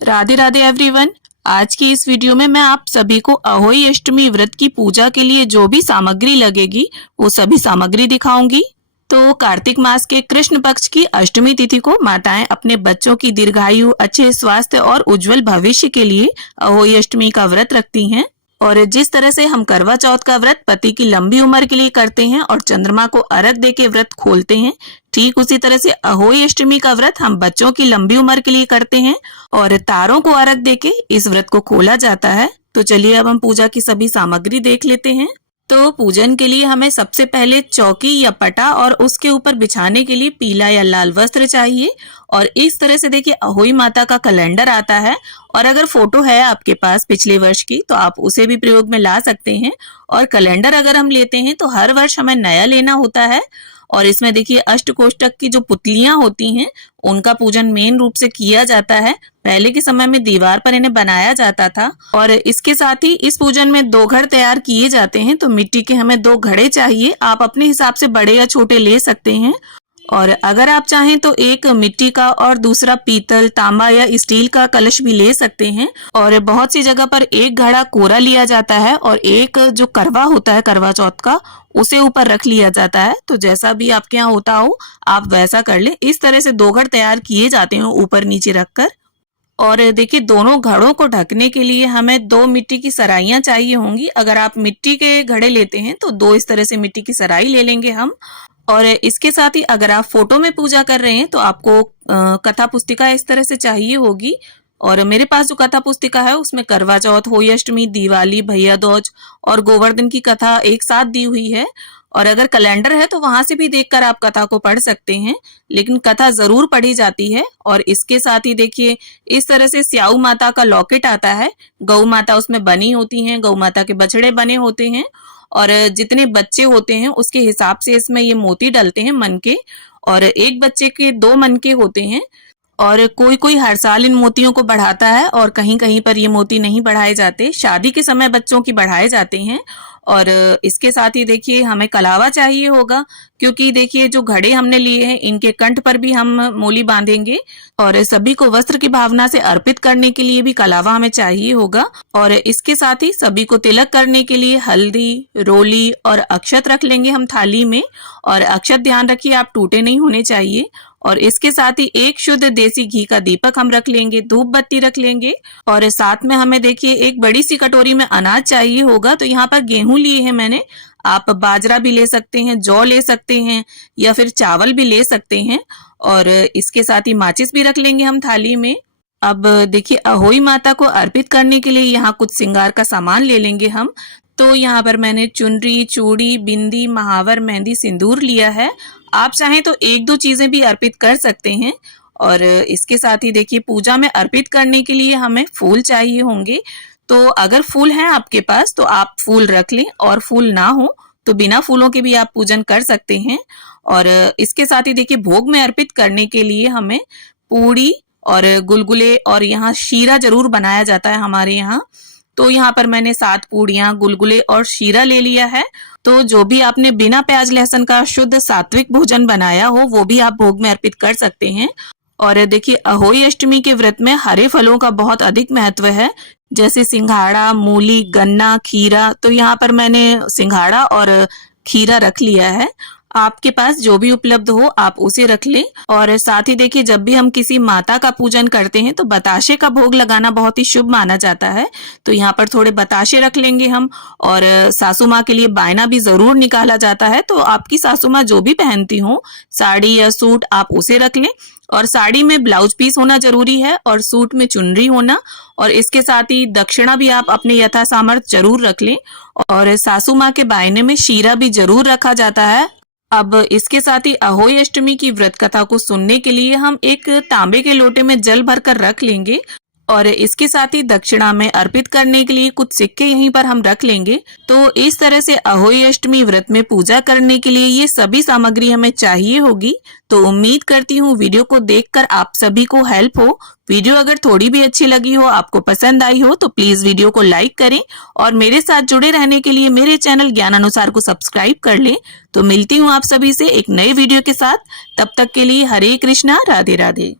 Radhe Radhe everyone. आज की इस वीडियो में मैं आप सभी को अहोई अष्टमी व्रत की पूजा के लिए जो भी सामग्री लगेगी वो सभी सामग्री दिखाऊंगी। तो कार्तिक मास के कृष्ण पक्ष की अष्टमी तिथि को माताएं अपने बच्चों की दीर्घायु, अच्छे स्वास्थ्य और उज्जवल भविष्य के लिए अहोई अष्टमी का व्रत रखती हैं। और जिस तरह से हम करवा चौथ का व्रत पति की लंबी उम्र के लिए करते हैं और चंद्रमा को अर्घ दे के व्रत खोलते हैं, ठीक उसी तरह से अहोई अष्टमी का व्रत हम बच्चों की लंबी उम्र के लिए करते हैं और तारों को अर्घ दे के इस व्रत को खोला जाता है। तो चलिए अब हम पूजा की सभी सामग्री देख लेते हैं। तो पूजन के लिए हमें सबसे पहले चौकी या पटा और उसके ऊपर बिछाने के लिए पीला या लाल वस्त्र चाहिए। और इस तरह से देखिए अहोई माता का कैलेंडर आता है, और अगर फोटो है आपके पास पिछले वर्ष की तो आप उसे भी प्रयोग में ला सकते हैं। और कैलेंडर अगर हम लेते हैं तो हर वर्ष हमें नया लेना होता है। और इसमें देखिए अष्टकोष्ठक की जो पुतलियां होती हैं उनका पूजन मेन रूप से किया जाता है। पहले के समय में दीवार पर इन्हें बनाया जाता था। और इसके साथ ही इस पूजन में 2 घड़ तैयार किए जाते हैं। तो मिट्टी के हमें 2 घड़े चाहिए, आप अपने हिसाब से बड़े या छोटे ले सकते हैं। और अगर आप चाहें तो एक मिट्टी का और दूसरा पीतल, तांबा या स्टील का कलश भी ले सकते हैं। और बहुत सी जगह पर एक घड़ा कोरा लिया जाता है और एक जो करवा होता है करवा चौथ का उसे ऊपर रख लिया जाता है। तो जैसा भी आपके यहाँ होता हो आप वैसा कर ले। इस तरह से 2 घड़ तैयार किए जाते हैं ऊपर नीचे रखकर। और देखिए दोनों घड़ों को ढकने के लिए हमें 2 मिट्टी की सराइयां चाहिए होंगी। अगर आप मिट्टी के घड़े लेते हैं तो 2 इस तरह से मिट्टी की सराई ले लेंगे हम। और इसके साथ ही अगर आप फोटो में पूजा कर रहे हैं तो आपको कथा पुस्तिका इस तरह से चाहिए होगी। और मेरे पास जो कथा पुस्तिका है उसमें करवा चौथ, होली अष्टमी, दिवाली, भैया दूज और गोवर्धन की कथा एक साथ दी हुई है। और अगर कैलेंडर है तो वहां से भी देखकर आप कथा को पढ़ सकते हैं, लेकिन कथा जरूर पढ़ी जाती है। और इसके साथ ही देखिए इस तरह से स्याऊ माता का लॉकेट आता है। गौ माता उसमें बनी होती हैं, गौ माता के बछड़े बने होते हैं। और जितने बच्चे होते हैं उसके हिसाब से इसमें ये मोती डलते हैं मन के। और एक बच्चे के 2 मन के होते हैं। और कोई कोई हर साल इन मोतियों को बढ़ाता है और कहीं कहीं पर ये मोती नहीं बढ़ाए जाते, शादी के समय बच्चों की बढ़ाए जाते हैं। और इसके साथ ही देखिए हमें कलावा चाहिए होगा, क्योंकि देखिए जो घड़े हमने लिए हैं इनके कंठ पर भी हम मोली बांधेंगे। और सभी को वस्त्र की भावना से अर्पित करने के लिए भी कलावा हमें चाहिए होगा। और इसके साथ ही सभी को तिलक करने के लिए हल्दी, रोली और अक्षत रख लेंगे हम थाली में। और अक्षत ध्यान रखिए आप टूटे नहीं होने चाहिए। और इसके साथ ही एक शुद्ध देसी घी का दीपक हम रख लेंगे, धूप बत्ती रख लेंगे। और साथ में हमें देखिए एक बड़ी सी कटोरी में अनाज चाहिए होगा। तो यहाँ पर गेहूं लिए हैं मैंने, आप बाजरा भी ले सकते हैं, जौ ले सकते हैं या फिर चावल भी ले सकते हैं। और इसके साथ ही माचिस भी रख लेंगे हम थाली में। अब देखिए अहोई माता को अर्पित करने के लिए यहाँ कुछ श्रृंगार का सामान ले लेंगे हम। तो यहाँ पर मैंने चुनरी, चूड़ी, बिंदी, महावर, मेहंदी, सिंदूर लिया है। आप चाहें तो 1-2 चीजें भी अर्पित कर सकते हैं। और इसके साथ ही देखिए पूजा में अर्पित करने के लिए हमें फूल चाहिए होंगे। तो अगर फूल हैं आपके पास तो आप फूल रख लें, और फूल ना हो तो बिना फूलों के भी आप पूजन कर सकते हैं। और इसके साथ ही देखिए भोग में अर्पित करने के लिए हमें पूड़ी और गुलगुले और यहाँ शीरा जरूर बनाया जाता है हमारे यहाँ। तो यहाँ पर मैंने 7 पूड़ियाँ, गुलगुले और शीरा ले लिया है। तो जो भी आपने बिना प्याज लहसुन का शुद्ध सात्विक भोजन बनाया हो वो भी आप भोग में अर्पित कर सकते हैं। और देखिए अहोई अष्टमी के व्रत में हरे फलों का बहुत अधिक महत्व है, जैसे सिंघाड़ा, मूली, गन्ना, खीरा। तो यहाँ पर मैंने सिंघाड़ा और खीरा रख लिया है। आपके पास जो भी उपलब्ध हो आप उसे रख लें। और साथ ही देखिए जब भी हम किसी माता का पूजन करते हैं तो बताशे का भोग लगाना बहुत ही शुभ माना जाता है। तो यहाँ पर थोड़े बताशे रख लेंगे हम। और सासू माँ के लिए बायना भी जरूर निकाला जाता है। तो आपकी सासू माँ जो भी पहनती हो, साड़ी या सूट, आप उसे रख लें। और साड़ी में ब्लाउज पीस होना जरूरी है और सूट में चुनरी होना। और इसके साथ ही दक्षिणा भी आप अपने यथा सामर्थ्य जरूर रख लें। और सासू माँ के बायने में शीरा भी जरूर रखा जाता है। अब इसके साथ ही अहोई अष्टमी की व्रत कथा को सुनने के लिए हम एक तांबे के लोटे में जल भरकर रख लेंगे। और इसके साथ ही दक्षिणा में अर्पित करने के लिए कुछ सिक्के यहीं पर हम रख लेंगे। तो इस तरह से अहोई अष्टमी व्रत में पूजा करने के लिए ये सभी सामग्री हमें चाहिए होगी। तो उम्मीद करती हूँ वीडियो को देखकर आप सभी को हेल्प हो। वीडियो अगर थोड़ी भी अच्छी लगी हो, आपको पसंद आई हो, तो प्लीज वीडियो को लाइक करें और मेरे साथ जुड़े रहने के लिए मेरे चैनल ज्ञानानुसार को सब्सक्राइब कर लें। तो मिलती हूँ आप सभी से एक नए वीडियो के साथ। तब तक के लिए हरे कृष्णा, राधे राधे।